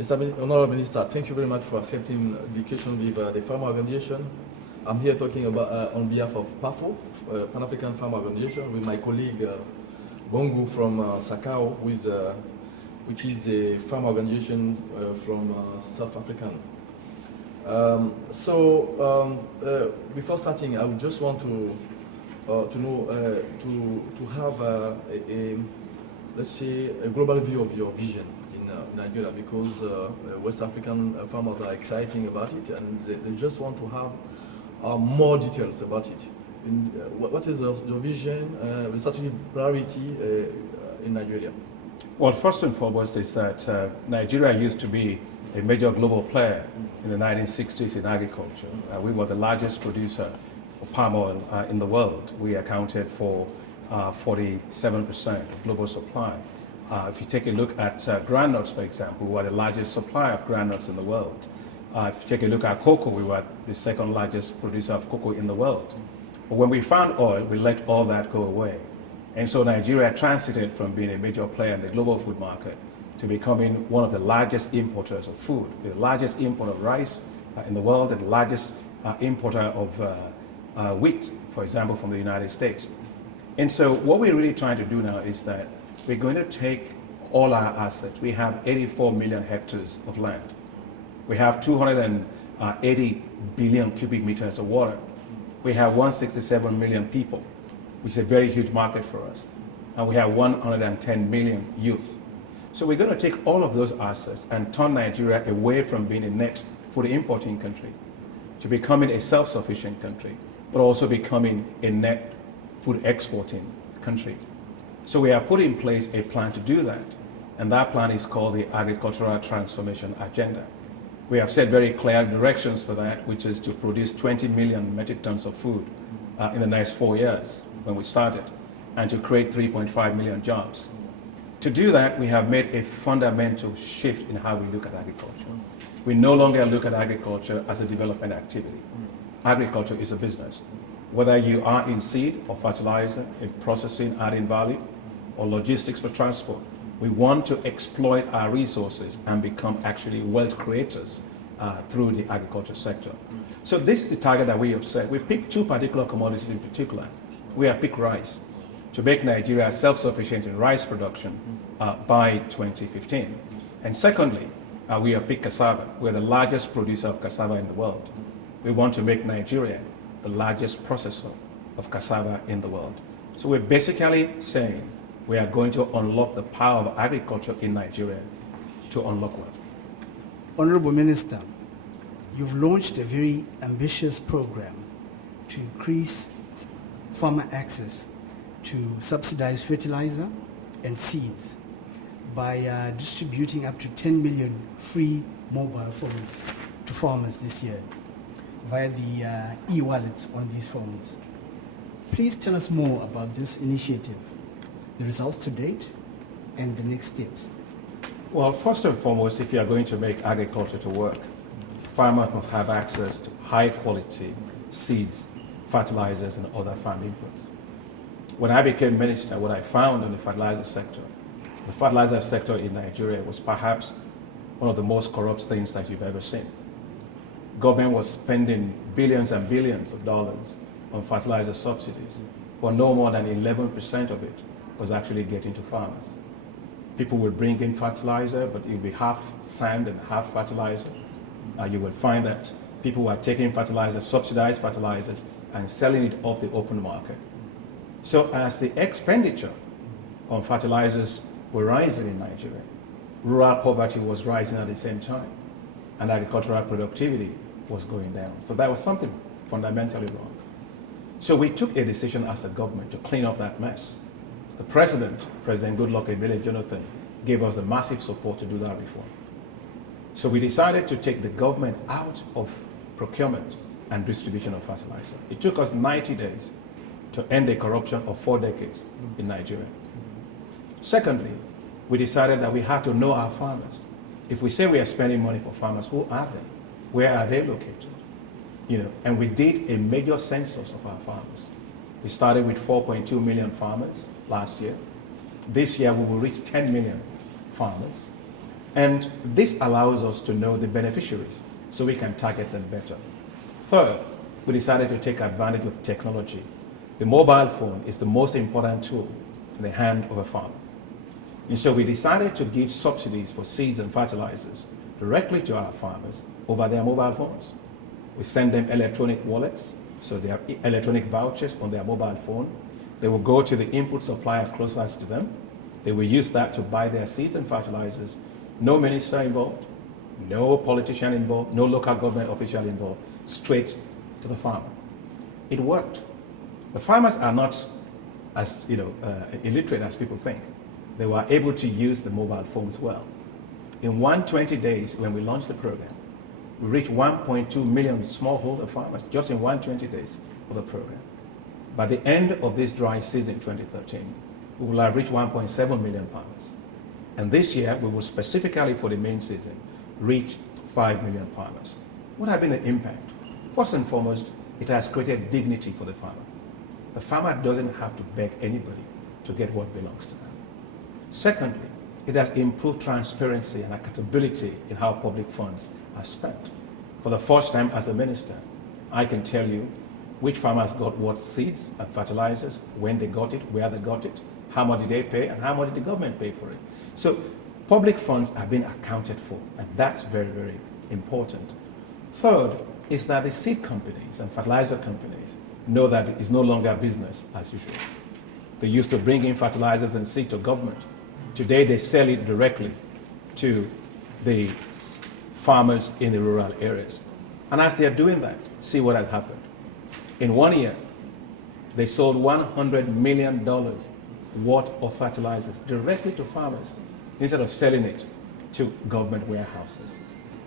Honourable Minister, thank you very much for accepting the invitation with the Farmer Organization. I'm here talking about on behalf of PAFO, Pan-African Farmer Organization, with my colleague Bongo from Sakao, which is a farm organization from South African. Before starting, I would just want to know to have let's say a global view of your vision in Nigeria, because West African farmers are exciting about it, and they just want to have more details about it. What is your vision, strategic priority in Nigeria? Well, first and foremost is that Nigeria used to be a major global player in the 1960s in agriculture. We were the largest producer of palm oil in the world. We accounted for 47% of global supply. If you take a look at groundnuts, for example, we were the largest supplier of groundnuts in the world. If you take a look at cocoa, we were the second largest producer of cocoa in the world. But when we found oil, we let all that go away. And so Nigeria transited from being a major player in the global food market to becoming one of the largest importers of food, the largest importer of rice in the world, and the largest importer of wheat, for example, from the United States. And so what we're really trying to do now is that we're going to take all our assets. We have 84 million hectares of land. We have 280 billion cubic meters of water. We have 167 million people, which is a very huge market for us. And we have 110 million youth. So we're going to take all of those assets and turn Nigeria away from being a net food importing country to becoming a self-sufficient country, but also becoming a net food exporting country. So we have put in place a plan to do that. And that plan is called the Agricultural Transformation Agenda. We have set very clear directions for that, which is to produce 20 million metric tons of food in the next 4 years when we started, and to create 3.5 million jobs. To do that, we have made a fundamental shift in how we look at agriculture. We no longer look at agriculture as a development activity. Agriculture is a business. Whether you are in seed or fertilizer, in processing, adding value, or logistics for transport, we want to exploit our resources and become actually wealth creators through the agriculture sector. So this is the target that we have set. We picked two particular commodities in particular. We have picked rice, to make Nigeria self-sufficient in rice production by 2015. And secondly, we have picked cassava. We're the largest producer of cassava in the world. We want to make Nigeria the largest processor of cassava in the world. So we're basically saying we are going to unlock the power of agriculture in Nigeria to unlock wealth. Honourable Minister, you've launched a very ambitious program to increase farmer access to subsidized fertilizer and seeds by distributing up to 10 million free mobile phones to farmers this year via the e-wallets on these phones. Please tell us more about this initiative, the results to date, and the next steps. Well, first and foremost, if you are going to make agriculture to work, farmers must have access to high-quality seeds, fertilizers, and other farm inputs. When I became minister, what I found in the fertilizer sector in Nigeria was perhaps one of the most corrupt things that you've ever seen. Government was spending billions and billions of dollars on fertilizer subsidies, but no more than 11% of it was actually getting to farmers. People would bring in fertilizer, but it would be half sand and half fertilizer. You will find that people were taking fertilizer, subsidized fertilizers, and selling it off the open market. So as the expenditure on fertilizers were rising in Nigeria, rural poverty was rising at the same time, and agricultural productivity was going down. So that was something fundamentally wrong. So we took a decision as a government to clean up that mess. The President Goodluck Ebele Jonathan, gave us the massive support to do that reform. So we decided to take the government out of procurement and distribution of fertilizer. It took us 90 days to end the corruption of 4 decades in Nigeria. Secondly, we decided that we had to know our farmers. If we say we are spending money for farmers, who are they? Where are they located? And we did a major census of our farmers. We started with 4.2 million farmers last year. This year we will reach 10 million farmers. And this allows us to know the beneficiaries so we can target them better. Third, we decided to take advantage of technology. The mobile phone is the most important tool in the hand of a farmer. And so we decided to give subsidies for seeds and fertilizers directly to our farmers over their mobile phones. We send them electronic wallets, so they have electronic vouchers on their mobile phone. They will go to the input supplier closest to them. They will use that to buy their seeds and fertilizers. No minister involved, no politician involved, no local government official involved, straight to the farmer. It worked. The farmers are not as illiterate as people think. They were able to use the mobile phones well. In 120 days, when we launched the program, we reached 1.2 million smallholder farmers just in 120 days of the program. By the end of this dry season 2013, we will have reached 1.7 million farmers. And this year, we will specifically for the main season reach 5 million farmers. What has been the impact? First and foremost, it has created dignity for the farmer. The farmer doesn't have to beg anybody to get what belongs to them. Secondly, it has improved transparency and accountability in how public funds are spent. For the first time as a minister, I can tell you which farmers got what seeds and fertilizers, when they got it, where they got it, how much did they pay, and how much did the government pay for it. So public funds are being accounted for, and that's very, very important. Third is that the seed companies and fertilizer companies know that it is no longer business as usual. They used to bring in fertilizers and seed to government. Today they sell it directly to the farmers in the rural areas. And as they are doing that, see what has happened. In 1 year, they sold $100 million worth of fertilizers directly to farmers instead of selling it to government warehouses.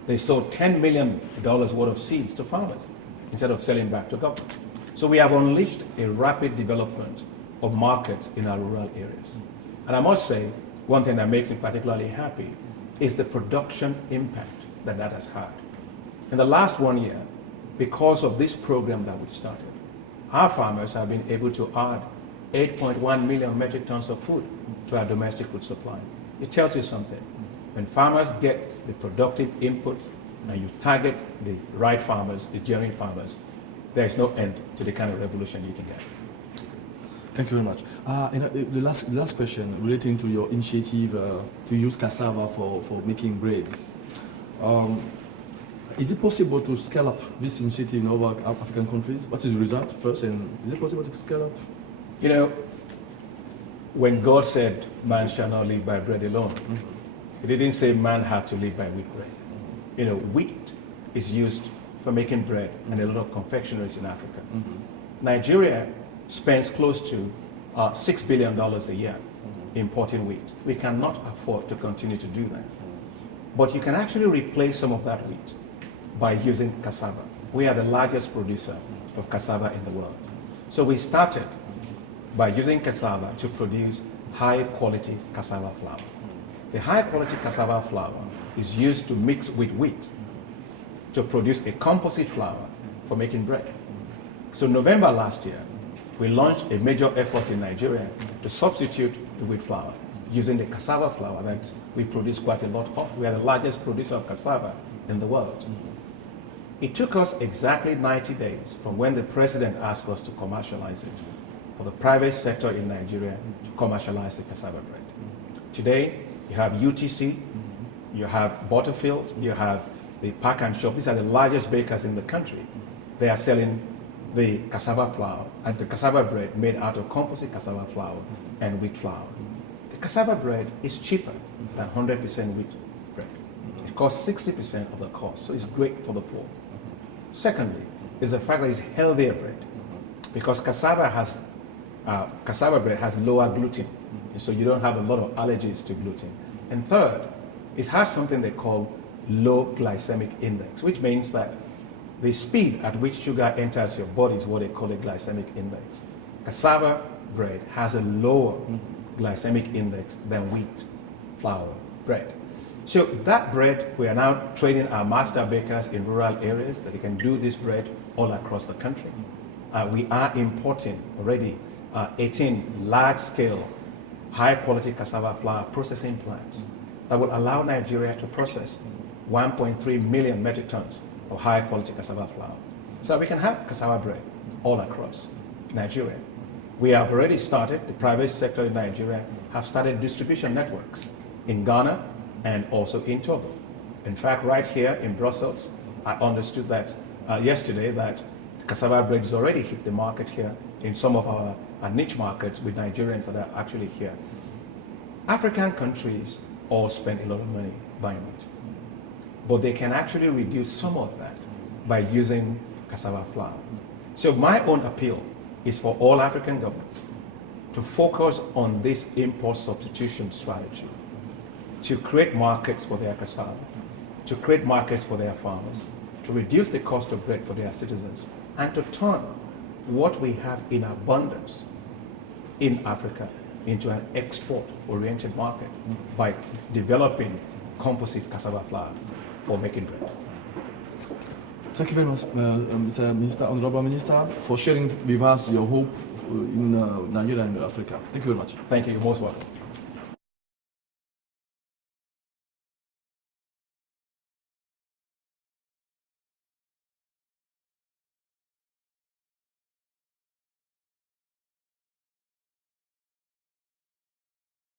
They sold $10 million worth of seeds to farmers instead of selling back to government. So we have unleashed a rapid development of markets in our rural areas. And I must say, one thing that makes me particularly happy is the production impact that that has had. In the last 1 year, because of this program that we started, our farmers have been able to add 8.1 million metric tons of food to our domestic food supply. It tells you something. When farmers get the productive inputs and you target the right farmers, the genuine farmers, there is no end to the kind of revolution you can get. Thank you very much. The last question relating to your initiative to use cassava for making bread. Is it possible to scale up this initiative in other African countries? What is the result first, and is it possible to scale up? You know, when God said man shall not live by bread alone, He didn't say man had to live by wheat bread. You know, wheat is used for making bread and a lot of confectionaries in Africa. Nigeria spends close to $6 billion a year importing wheat. We cannot afford to continue to do that. But you can actually replace some of that wheat by using cassava. We are the largest producer of cassava in the world. So we started by using cassava to produce high quality cassava flour. The high quality cassava flour is used to mix with wheat to produce a composite flour for making bread. So November last year, we launched a major effort in Nigeria to substitute the wheat flour using the cassava flour that we produce quite a lot of. We are the largest producer of cassava in the world. It took us exactly 90 days from when the president asked us to commercialize it for the private sector in Nigeria to commercialize the cassava bread. Today, you have UTC, you have Butterfield, you have the Pack and Shop. These are the largest bakers in the country. They are selling the cassava flour and the cassava bread made out of composite cassava flour and wheat flour. The cassava bread is cheaper than 100% wheat bread. It costs 60% of the cost, so it's great for the poor. Secondly, is the fact that it's healthier bread because cassava bread has lower gluten, so you don't have a lot of allergies to gluten. And third, it has something they call low glycemic index, which means that the speed at which sugar enters your body is what they call a glycemic index. Cassava bread has a lower glycemic index than wheat flour bread. So that bread, we are now training our master bakers in rural areas that they can do this bread all across the country. We are importing already 18 large-scale, high-quality cassava flour processing plants that will allow Nigeria to process 1.3 million metric tons of high quality cassava flour, so that we can have cassava bread all across Nigeria. We have already started, the private sector in Nigeria have started distribution networks in Ghana and also in Togo. In fact, right here in Brussels, I understood that yesterday that cassava bread has already hit the market here in some of our niche markets with Nigerians that are actually here. African countries all spend a lot of money buying it, but they can actually reduce some of that by using cassava flour. So my own appeal is for all African governments to focus on this import substitution strategy, to create markets for their cassava, to create markets for their farmers, to reduce the cost of bread for their citizens, and to turn what we have in abundance in Africa into an export-oriented market by developing composite cassava flour for making bread. Thank you very much, Mr. Minister, Honourable Minister, for sharing with us your hope in Nigeria and Africa. Thank you very much. Thank you. You're most welcome.